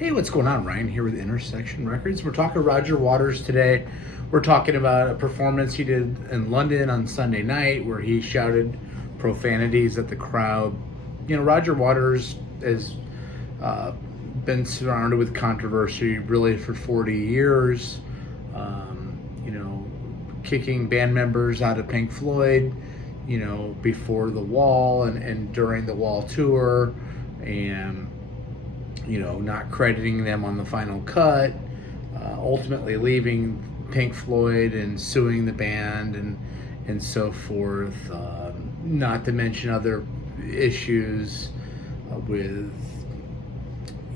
Hey, what's going on? Ryan here with Intersection Records. We're talking Roger Waters today. We're talking about a performance he did in London on Sunday night where he shouted profanities at the crowd. You know, Roger Waters has been surrounded with controversy really for 40 years. You know, kicking band members out of Pink Floyd, you know, before the Wall and during the Wall tour, and you know, not crediting them on the final cut, ultimately leaving Pink Floyd and suing the band and so forth. Not to mention other issues with,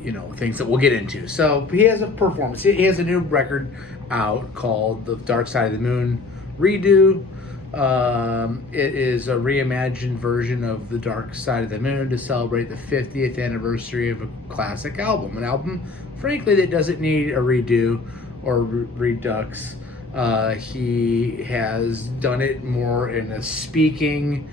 you know, things that we'll get into. So he has a performance. He has a new record out called The Dark Side of the Moon Redo. It is a reimagined version of The Dark Side of the Moon to celebrate the 50th anniversary of a classic album. An album, frankly, that doesn't need a redo or redux. He has done it more in a speaking,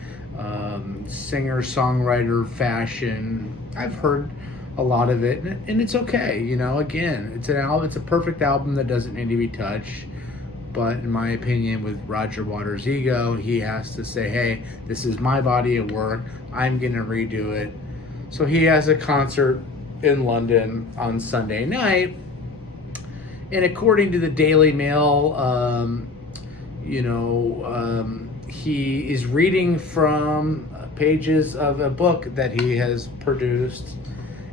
singer-songwriter fashion. I've heard a lot of it, and it's okay. You know, again, it's an album. It's a perfect album that doesn't need to be touched. But in my opinion, with Roger Waters' ego, he has to say, hey, this is my body of work. I'm going to redo it. So he has a concert in London on Sunday night. And according to the Daily Mail, he is reading from pages of a book that he has produced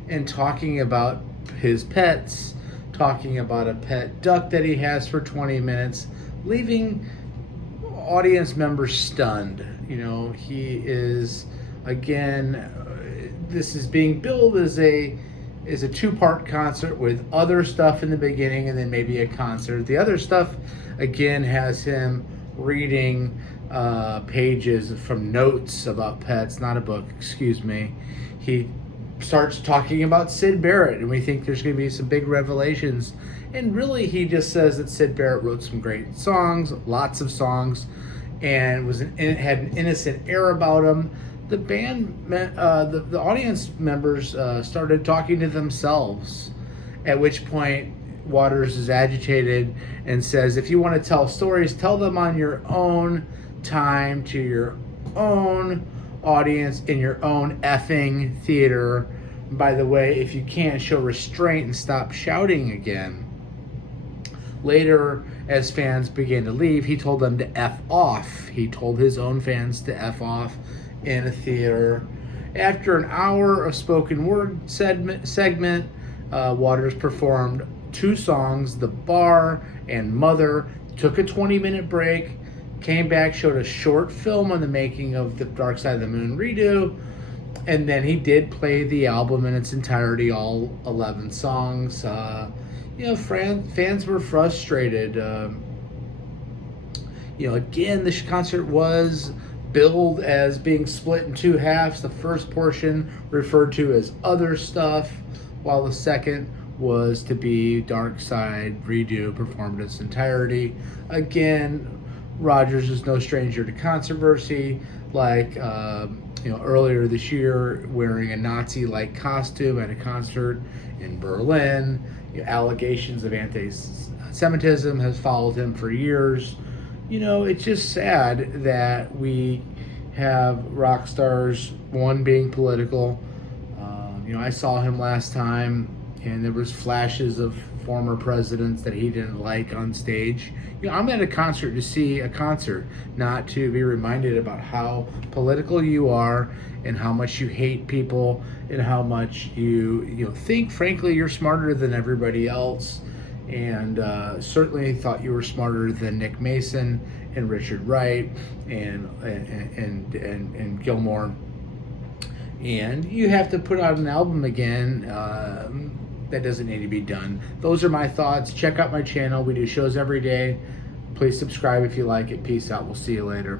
and talking about his pets, talking about a pet duck that he has for 20 minutes, leaving audience members stunned. You know, he is, again, this is being billed as a two-part concert with other stuff in the beginning and then maybe a concert. The other stuff, again, has him reading pages from notes about pets, not a book, excuse me. He starts talking about Syd Barrett, and we think there's going to be some big revelations. And really, he just says that Syd Barrett wrote some great songs, lots of songs, and had an innocent air about him. The band, the audience members started talking to themselves, at which point Waters is agitated and says, if you want to tell stories, tell them on your own time, to your own audience, in your own effing theater. By the way, if you can't show restraint and stop shouting again. Later, as fans began to leave, he told them to F off. He told his own fans to F off in a theater. After an hour of spoken word segment, Waters performed two songs, The Bar and Mother, took a 20-minute break, came back, showed a short film on the making of The Dark Side of the Moon Redo, and then he did play the album in its entirety, all 11 songs. You know, fans were frustrated. Again, the concert was billed as being split in two halves. The first portion referred to as other stuff, while the second was to be Dark Side Redo, performed in its entirety. Again, Rogers is no stranger to controversy, like earlier this year wearing a Nazi-like costume at a concert in Berlin. Allegations of anti-Semitism has followed him for years. You know, it's just sad that we have rock stars, one being political. I saw him last time, and there was flashes of former presidents that he didn't like on stage. I'm at a concert to see a concert, not to be reminded about how political you are and how much you hate people and how much you think, frankly, you're smarter than everybody else. And certainly thought you were smarter than Nick Mason and Richard Wright and Gilmore. And you have to put out an album again. That doesn't need to be done. Those are my thoughts. Check out my channel. We do shows every day. Please subscribe if you like it. Peace out. We'll see you later.